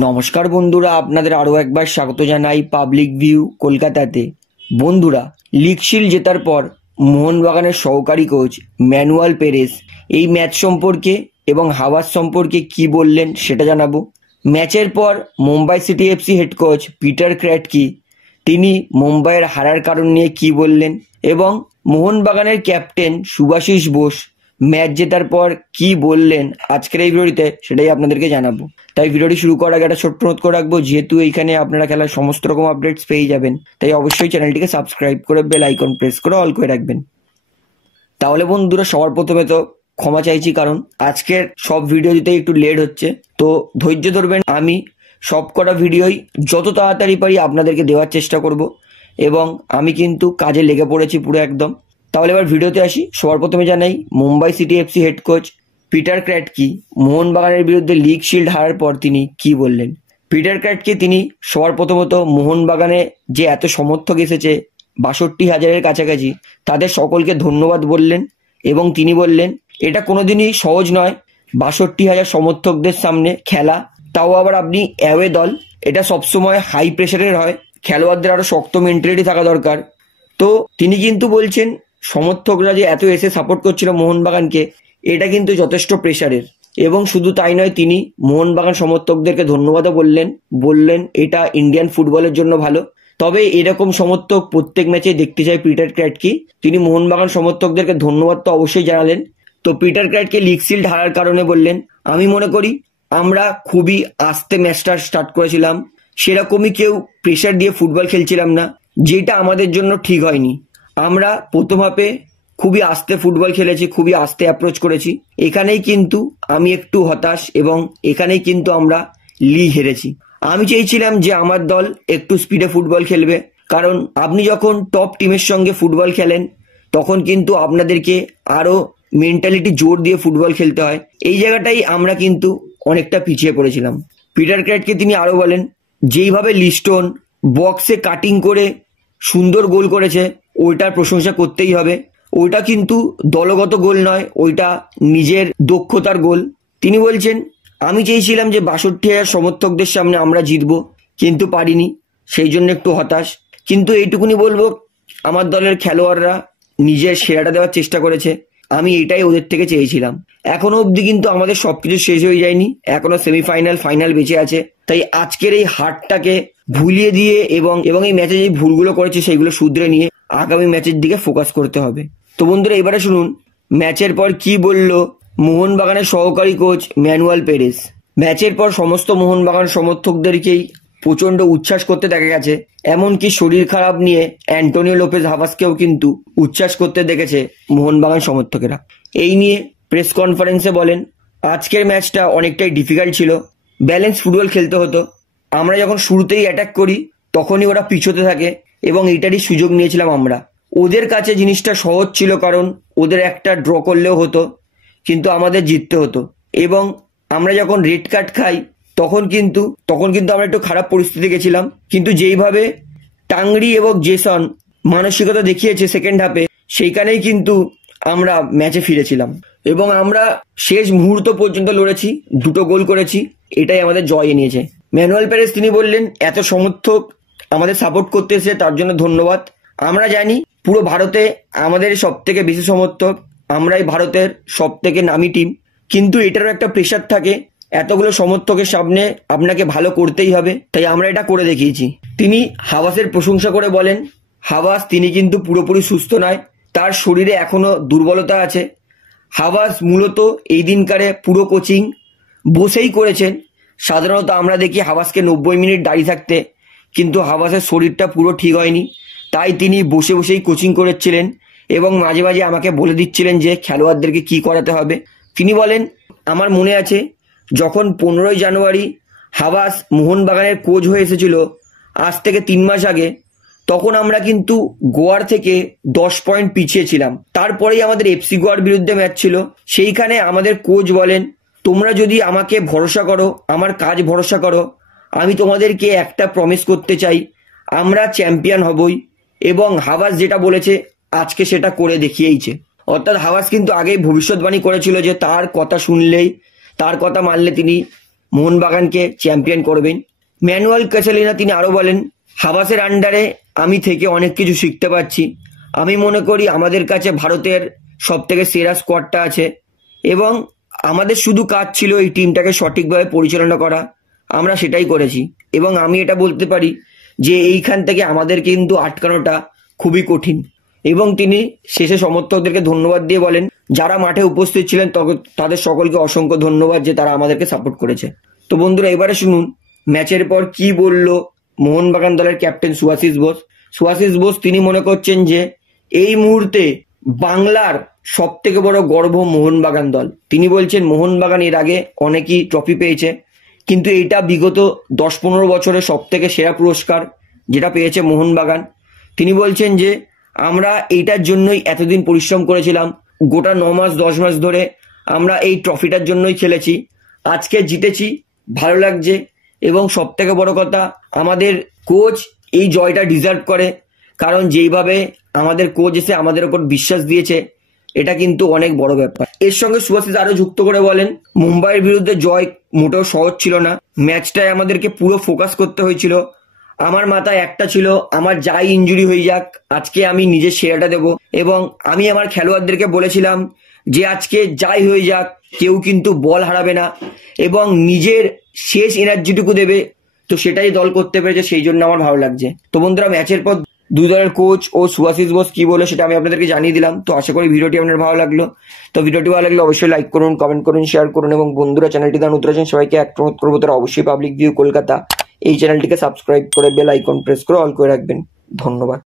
নমস্কার বন্ধুরা, আপনাদের আরও একবার স্বাগত জানাই পাবলিক ভিউ কলকাতাতে। বন্ধুরা, লিগ শিল্ড জেতার পর মোহনবাগানের সহকারী কোচ ম্যানুয়াল পেরেস এই ম্যাচ সম্পর্কে এবং হাওয়াস সম্পর্কে কি বললেন সেটা জানাবো। ম্যাচের পর Mumbai city FC head coach Peter Kratky তিনি মুম্বাইয়ের হারার কারণ নিয়ে কি বললেন এবং মোহনবাগানের ক্যাপ্টেন শুভাশিস বোস ম্যাচ জেতার পর কি বললেন আজকের এই ভিডিওতে সেটাই আপনাদেরকে জানাবো। তাই ভিডিওটি শুরু করার আগে একটা ছোট্ট অনুরোধ করে রাখবো, যেহেতু এইখানে আপনারা খেলার সমস্ত রকম আপডেটস পেয়ে যাবেন, তাই অবশ্যই চ্যানেলটিকে সাবস্ক্রাইব করে বেল আইকন প্রেস করে অল করে রাখবেন। তাহলে বন্ধুরা, সবার প্রথমে তো ক্ষমা চাইছি, কারণ আজকের সব ভিডিও দিতে একটু লেট হচ্ছে, তো ধৈর্য ধরবেন। আমি সব কটা ভিডিওই যত তাড়াতাড়ি পারি আপনাদেরকে দেওয়ার চেষ্টা করব এবং আমি কিন্তু কাজে লেগে পড়েছি পুরো একদম। তাহলে এবার ভিডিওতে আসি। সবার প্রথমে জানাই Mumbai city FC head coach Peter Kratky মোহনবাগানের বিরুদ্ধে লিগ শিল্ড হারার পর তিনি কি বললেন। পিটার ক্র্যাটকি তিনি সবার প্রথমত মোহনবাগানে যে এত সমর্থক এসেছে ৬২,০০০-এর কাছাকাছি, তাদের সকলকে ধন্যবাদ বললেন এবং তিনি বললেন এটা কোনোদিনই সহজ নয় ৬২,০০০ সমর্থকদের সামনে খেলা, তাও আবার আপনি অ্যাওয়ে দল, এটা সবসময় হাই প্রেশারের হয়, খেলোয়াড়দের আরও শক্ত মেন্টালিটি থাকা দরকার। তো তিনি কিন্তু বলছেন সমর্থকরা যে এত এসে সাপোর্ট করছিল মোহনবাগানকে, এটা কিন্তু যথেষ্ট প্রেশারের। এবং শুধু তাই নয়, তিনি মোহনবাগান সমর্থকদেরকে ধন্যবাদও বললেন এটা ইন্ডিয়ান ফুটবলের জন্য ভালো। তবে এরকম সমর্থক প্রত্যেক ম্যাচে দেখতে চাই পিটার ক্র্যাটকি। তিনি মোহনবাগান সমর্থকদেরকে ধন্যবাদ তো অবশ্যই জানালেন। তো পিটার ক্র্যাটকি লিগ শিল্ড হারার কারণে বললেন, আমি মনে করি আমরা খুবই আস্তে ম্যাচটা স্টার্ট করেছিলাম, সেরকমই কেউ প্রেশার দিয়ে ফুটবল খেলছিলাম না, যেটা আমাদের জন্য ঠিক হয়নি। আমরা প্রথম হাফে খুবই আস্তে ফুটবল খেলেছি, খুবই আস্তে অ্যাপ্রোচ করেছি, এখানেই কিন্তু আমি একটু হতাশ এবং এখানেই কিন্তু আমরা লিগ হেরেছি। আমি চেয়েছিলাম যে আমার দল একটু স্পিডে ফুটবল খেলবে, কারণ আপনি যখন টপ টিমের সঙ্গে ফুটবল খেলেন তখন কিন্তু আপনাদেরকে আরও মেন্টালিটি জোর দিয়ে ফুটবল খেলতে হয়। এই জায়গাটাই আমরা কিন্তু অনেকটা পিছিয়ে পড়েছিলাম। পিটার ক্র্যাটকে তিনি আরও বলেন, যেইভাবে লিস্টন বক্সে কাটিং করে সুন্দর গোল করেছে ওইটার প্রশংসা করতেই হবে। ওইটা কিন্তু দলগত গোল নয়, ওইটা নিজের দক্ষতার গোল। তিনি বলছেন আমি চেয়েছিলাম যে ৬২,০০০ সমর্থকদের সামনে আমরা জিতবো, কিন্তু পারিনি, সেই জন্য একটু হতাশ। কিন্তু এইটুকুনি বলবো, আমার দলের খেলোয়াড়রা নিজের সেরাটা দেওয়ার চেষ্টা করেছে, আমি এটাই ওদের থেকে চেয়েছিলাম। এখনো অবধি কিন্তু আমাদের সবকিছু শেষ হয়ে যায়নি, এখনো সেমিফাইনাল ফাইনাল বেঁচে আছে। তাই আজকের এই হারটাকে ভুলিয়ে দিয়ে এবং এই ম্যাচে যে ভুলগুলো করেছে সেগুলো শুধরে নিয়ে আগামী ম্যাচের দিকে ফোকাস করতে হবে। তো বন্ধুরা, এবারে শুনুন ম্যাচের পর কি বলল মোহনবাগানের সহকারী কোচ ম্যানুয়াল পেরেস। ম্যাচের পর সমস্ত মোহনবাগান সমর্থকদেরকেই প্রচন্ড উচ্ছ্বাস করতে দেখা গেছে, এমনকি শরীর খারাপ নিয়ে অ্যান্টোনিও লোপেজ হাভাসকেও কিন্তু উচ্ছ্বাস করতে দেখেছে মোহনবাগান সমর্থকেরা। এই নিয়ে প্রেস কনফারেন্সে বলেন, আজকের ম্যাচটা অনেকটাই ডিফিকাল্ট ছিল, ব্যালেন্স ফুটবল খেলতে হতো। আমরা যখন শুরুতেই অ্যাটাক করি তখনই ওরা পিছোতে থাকে এবং এটারই সুযোগ নিয়েছিলাম আমরা। ওদের কাছে জিনিসটা সহজ ছিল, কারণ ওদের একটা ড্র করলেও হতো, কিন্তু আমাদের জিততে হতো। এবং আমরা যখন রেড কার্ড খাই তখন কিন্তু আমরা একটু খারাপ পরিস্থিতি গেছিলাম, কিন্তু যেইভাবে টাংরি এবং জেসন মানসিকতা দেখিয়েছে সেকেন্ড হাফে, সেইখানেই কিন্তু আমরা ম্যাচে ফিরেছিলাম এবং আমরা শেষ মুহূর্ত পর্যন্ত লড়েছি, 2টো গোল করেছি, এটাই আমাদের জয় এনেছে। ম্যানুয়াল পেরেস তিনি বললেন, এত সমর্থক আমাদের সাপোর্ট করতে এসে তার জন্য ধন্যবাদ। আমরা জানি পুরো ভারতে আমাদের সব থেকে বেশি সমর্থক, আমরাই ভারতের সব থেকে নামি টিম, কিন্তু এটারও একটা প্রেশার থাকে, এতগুলো সমর্থকের সামনে আপনাকে ভালো করতেই হবে, তাই আমরা এটা করে দেখিয়েছি। তিনি হাওয়াসের প্রশংসা করে বলেন, হাওয়াস তিনি কিন্তু পুরোপুরি সুস্থ নয়, তার শরীরে এখনো দুর্বলতা আছে। হাওয়াস মূলত এই দিনকারে পুরো কোচিং বসেই করেছেন। সাধারণত আমরা দেখি হাওয়াসকে 90 মিনিট দাঁড়িয়ে থাকতে, কিন্তু হাওয়াসের শরীরটা পুরো ঠিক হয়নি, তাই তিনি বসে বসেই কোচিং করেছিলেন এবং মাঝে মাঝে আমাকে বলে দিচ্ছিলেন যে খেলোয়াড়দেরকে কি করাতে হবে। তিনি বলেন, আমার মনে আছে যখন 15ই জানুয়ারি হাওয়াস মোহনবাগানের কোচ হয়ে এসেছিল আজ থেকে 3 মাস আগে, তখন আমরা কিন্তু গোয়ার থেকে 10 পয়েন্ট পিছিয়ে ছিলাম। তারপরেই আমাদের এফসি গোয়ার বিরুদ্ধে ম্যাচ ছিল, সেইখানে আমাদের কোচ বলেন, তোমরা যদি আমাকে ভরসা করো, আমার কাজ ভরসা করো, আমি তোমাদেরকে একটা প্রমিস করতে চাই, আমরা চ্যাম্পিয়ন হবই। এবং হাওয়াস যেটা বলেছে আজকে সেটা করে দেখিয়েইছে। অর্থাৎ হাওয়াস কিন্তু আগেই ভবিষ্যৎবাণী করেছিল যে তার কথা শুনলেই, তার কথা মানলে তিনি মোহনবাগানকে চ্যাম্পিয়ন করবেন। ম্যানুয়াল ক্যাসালিনা তিনি আরও বলেন, হাবাসের আন্ডারে আমি থেকে অনেক কিছু শিখতে পারছি। আমি মনে করি আমাদের কাছে ভারতের সবথেকে সেরা স্কোয়াডটা আছে এবং আমাদের শুধু কাজ ছিল এই টিমটাকে সঠিকভাবে পরিচালনা করা, আমরা সেটাই করেছি এবং আমি এটা বলতে পারি যে এইখান থেকে আমাদের কিন্তু আটকানোটা খুবই কঠিন। এবং তিনি শেষে সমর্থকদেরকে ধন্যবাদ দিয়ে বলেন, যারা মাঠে উপস্থিত ছিলেন তাদের সকলকে অসংখ্য ধন্যবাদ যে তারা আমাদেরকে সাপোর্ট করেছে। তো বন্ধুরা, এবারে শুনুন ম্যাচের পর কি বলল মোহনবাগান দলের ক্যাপ্টেন সুভাশিস বোস। সুভাশিস বোস তিনি মনে করছেন যে এই মুহূর্তে বাংলার সব থেকে বড় গর্ব মোহনবাগান দল। তিনি বলছেন মোহনবাগান এর আগে অনেকই ট্রফি পেয়েছে, কিন্তু এইটা বিগত 10-15 বছরের সব থেকে সেরা পুরস্কার যেটা পেয়েছে মোহনবাগান। তিনি বলছেন যে আমরা এইটার জন্যই এতদিন পরিশ্রম করেছিলাম, গোটা 9 মাস 10 মাস ধরে আমরা এই ট্রফিটার জন্যই খেলেছি, আজকে জিতেছি, ভালো লাগছে। এবং সব থেকে বড় কথা, আমাদের কোচ এই জয়টা ডিজার্ভ করে, কারণ যেইভাবে আমাদের কোচ এসে আমাদের ওপর বিশ্বাস দিয়েছে, এটা কিন্তু অনেক বড় ব্যাপার। এর সঙ্গে সুভাশিস আরো যুক্ত করে বলেন, মুম্বাইয়ের বিরুদ্ধে জয় মোটেও সহজ ছিল না, ম্যাচটায় আমাদেরকে পুরো ফোকাস করতে হয়েছিল। আমার মাথায় একটা ছিল, আমার যাই ইনজুরি হয়ে যাক আজকে আমি নিজের সেরাটা দেব এবং আমি আমার খেলোয়াড়দেরকে বলেছিলাম যে আজকে যাই হয়ে যাক কেউ কিন্তু বল হারাবে না এবং নিজের শেষ এনার্জিটুকু দেবে। তো সেটাই দল করতে পেরেছে, সেই জন্য আমার ভালো লাগছে। তো বন্ধুরা, ম্যাচের পর দুই দলের কোচ ও সুভাশিস বোস কি বলে সেটা আমি আপনাদেরকে জানিয়ে দিলাম। তো আশা করি ভিডিওটি আপনার ভালো লাগলো। তো ভিডিওটি ভালো লাগলে অবশ্যই লাইক করুন, কমেন্ট করুন, শেয়ার করুন এবং বন্ধুরা চ্যানেলটি দান নতুন আছেন সবাইকে এক অনুরোধ করবো, তারা অবশ্যই পাবলিক ভিউ কলকাতা এই চ্যানেলটিকে সাবস্ক্রাইব করে বেল আইকন প্রেস করে অল করে রাখবেন। ধন্যবাদ।